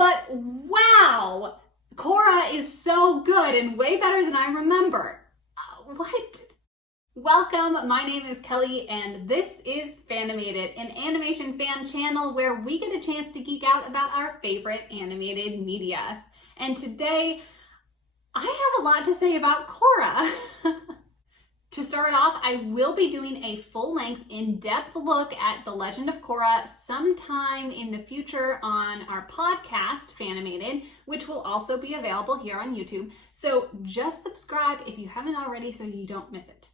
But wow, Korra is so good and way better than I remember. What? Welcome, my name is Kelly and this is Fanimated, an animation fan channel where we get a chance to geek out about our favorite animated media. And today, I have a lot to say about Korra. To start off, I will be doing a full-length, in-depth look at The Legend of Korra sometime in the future on our podcast, Fanimated, which will also be available here on YouTube. So just subscribe if you haven't already so you don't miss it.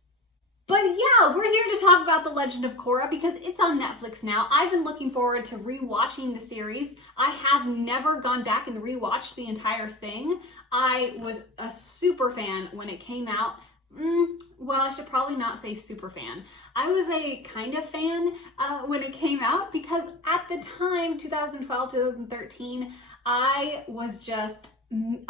But yeah, we're here to talk about The Legend of Korra because it's on Netflix now. I've been looking forward to rewatching the series. I have never gone back and rewatched the entire thing. I was a super fan when it came out. Well, I should probably not say super fan. I was a kind of fan when it came out because at the time, 2012, 2013, I was just,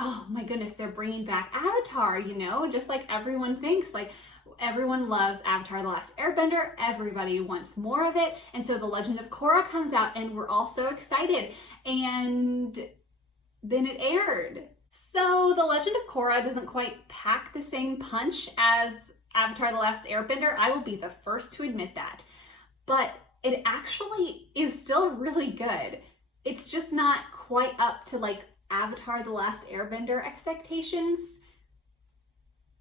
oh my goodness, they're bringing back Avatar, you know, just like everyone thinks, like everyone loves Avatar: The Last Airbender. Everybody wants more of it. And so The Legend of Korra comes out and we're all so excited. And then it aired. So The Legend of Korra doesn't quite pack the same punch as Avatar: The Last Airbender. I will be the first to admit that. But it actually is still really good. It's just not quite up to like Avatar: The Last Airbender expectations.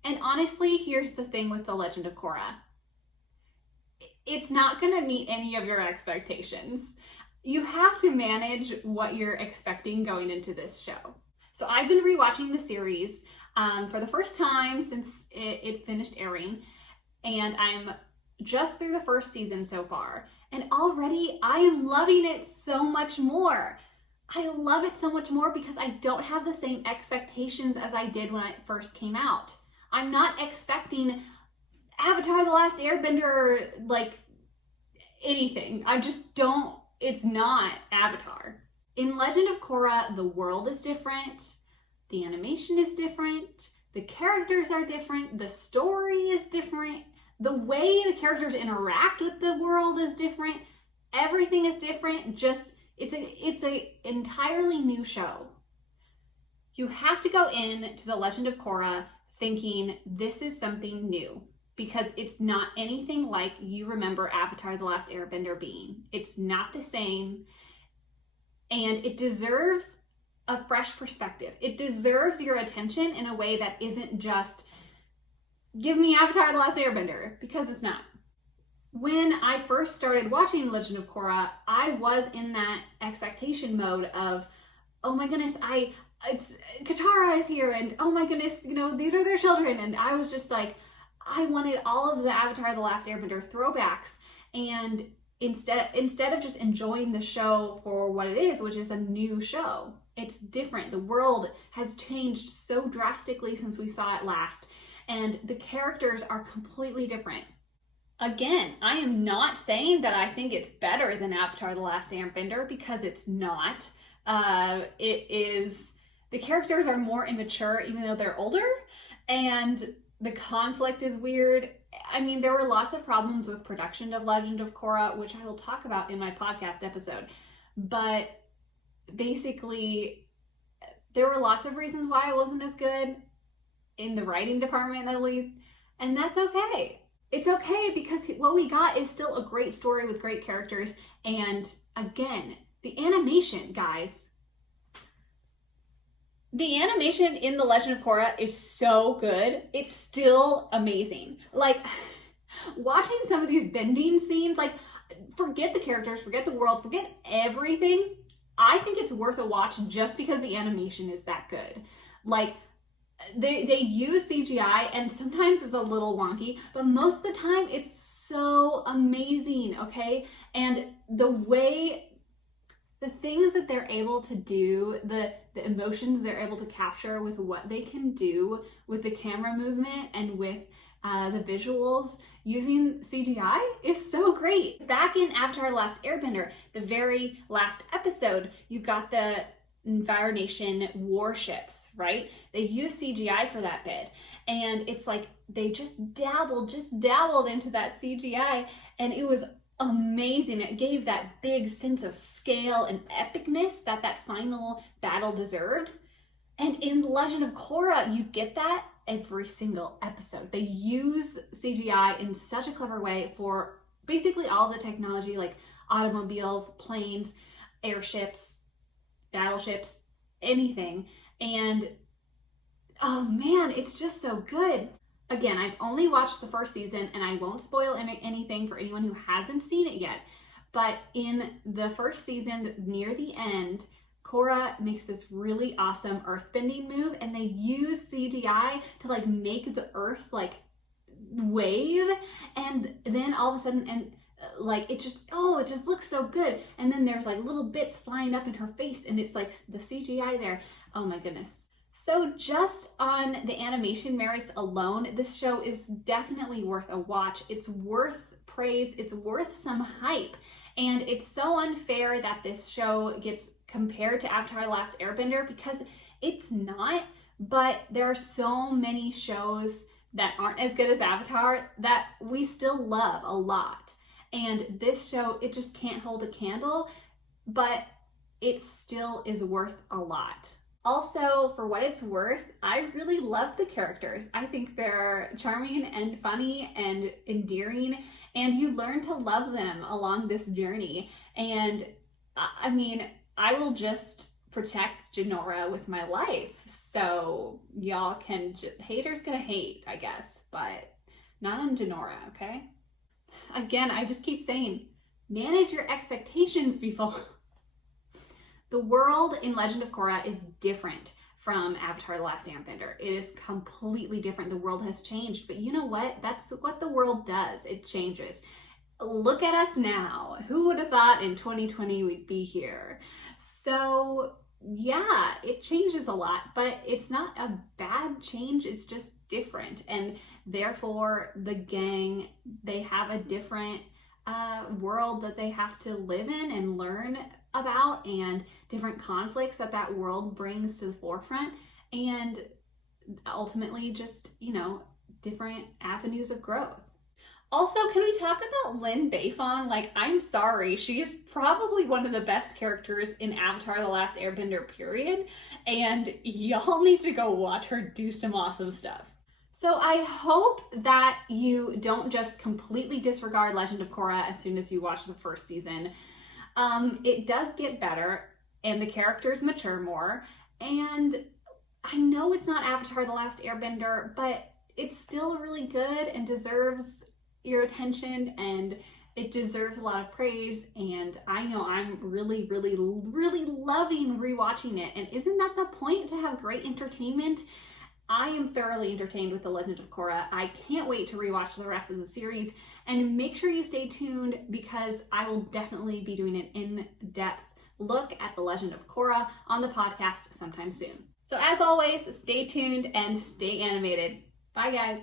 And honestly, here's the thing with The Legend of Korra. It's not gonna meet any of your expectations. You have to manage what you're expecting going into this show. So I've been rewatching the series for the first time since it finished airing, and I'm just through the first season so far, and already I am loving it so much more. I love it so much more because I don't have the same expectations as I did when it first came out. I'm not expecting Avatar: The Last Airbender, like anything. I just don't, it's not Avatar. In Legend of Korra, the world is different, the animation is different, the characters are different, the story is different, the way the characters interact with the world is different, everything is different, just, it's a entirely new show. You have to go in to The Legend of Korra thinking this is something new because it's not anything like you remember Avatar: The Last Airbender being. It's not the same. And it deserves a fresh perspective. It deserves your attention in a way that isn't just, give me Avatar: The Last Airbender, because it's not. When I first started watching Legend of Korra, I was in that expectation mode of, oh my goodness, Katara is here, and oh my goodness, you know, these are their children. And I was just like, I wanted all of the Avatar: The Last Airbender throwbacks. And instead of just enjoying the show for what it is, which is a new show, it's different. The world has changed so drastically since we saw it last, and the characters are completely different. Again, I am not saying that I think it's better than Avatar: The Last Airbender because it's not. The characters are more immature even though they're older, and the conflict is weird. I mean, there were lots of problems with production of Legend of Korra, which I will talk about in my podcast episode. But basically, there were lots of reasons why it wasn't as good in the writing department, at least. And that's okay. It's okay because what we got is still a great story with great characters. And again, the animation, guys. The animation in The Legend of Korra is so good. It's still amazing. Like, watching some of these bending scenes, like, forget the characters, forget the world, forget everything. I think it's worth a watch just because the animation is that good. Like, they use CGI and sometimes it's a little wonky, but most of the time it's so amazing, okay? And the things that they're able to do, the emotions they're able to capture with what they can do with the camera movement and with the visuals using CGI is so great. Back in Avatar: The Last Airbender, the very last episode, you've got the Fire Nation warships, right? They use CGI for that bit. And it's like they just dabbled into that CGI, and it was amazing. It gave that big sense of scale and epicness that final battle deserved. And in Legend of Korra, you get that every single episode. They use CGI in such a clever way for basically all the technology, like automobiles, planes, airships, battleships, anything. And oh man, it's just so good. Again, I've only watched the first season and I won't spoil anything for anyone who hasn't seen it yet. But in the first season, near the end, Korra makes this really awesome earthbending move, and they use CGI to like make the earth like wave, and then all of a sudden, and like it just looks so good. And then there's like little bits flying up in her face, and it's like the CGI there. Oh my goodness. So just on the animation merits alone, this show is definitely worth a watch. It's worth praise, it's worth some hype. And it's so unfair that this show gets compared to Avatar: Last Airbender, because it's not, but there are so many shows that aren't as good as Avatar that we still love a lot. And this show, it just can't hold a candle, but it still is worth a lot. Also, for what it's worth, I really love the characters. I think they're charming and funny and endearing, and you learn to love them along this journey. And I mean, I will just protect Jinora with my life. So y'all can, haters gonna hate, I guess, but not on Jinora, okay? Again, I just keep saying, manage your expectations, people. The world in Legend of Korra is different from Avatar: The Last Airbender. It is completely different. The world has changed, but you know what? That's what the world does. It changes. Look at us now. Who would have thought in 2020 we'd be here? So yeah, it changes a lot, but it's not a bad change. It's just different. And therefore the gang, they have a different world that they have to live in and learn about, and different conflicts that world brings to the forefront, and ultimately just, you know, different avenues of growth. Also, can we talk about Lin Beifong? Like, I'm sorry, she is probably one of the best characters in Avatar: The Last Airbender, period, and y'all need to go watch her do some awesome stuff. So I hope that you don't just completely disregard Legend of Korra as soon as you watch the first season. It does get better, and the characters mature more, and I know it's not Avatar: The Last Airbender, but it's still really good and deserves your attention, and it deserves a lot of praise, and I know I'm really, really, really loving rewatching it. And isn't that the point, to have great entertainment? I am thoroughly entertained with The Legend of Korra. I can't wait to rewatch the rest of the series, and make sure you stay tuned, because I will definitely be doing an in-depth look at The Legend of Korra on the podcast sometime soon. So as always, stay tuned and stay animated. Bye guys.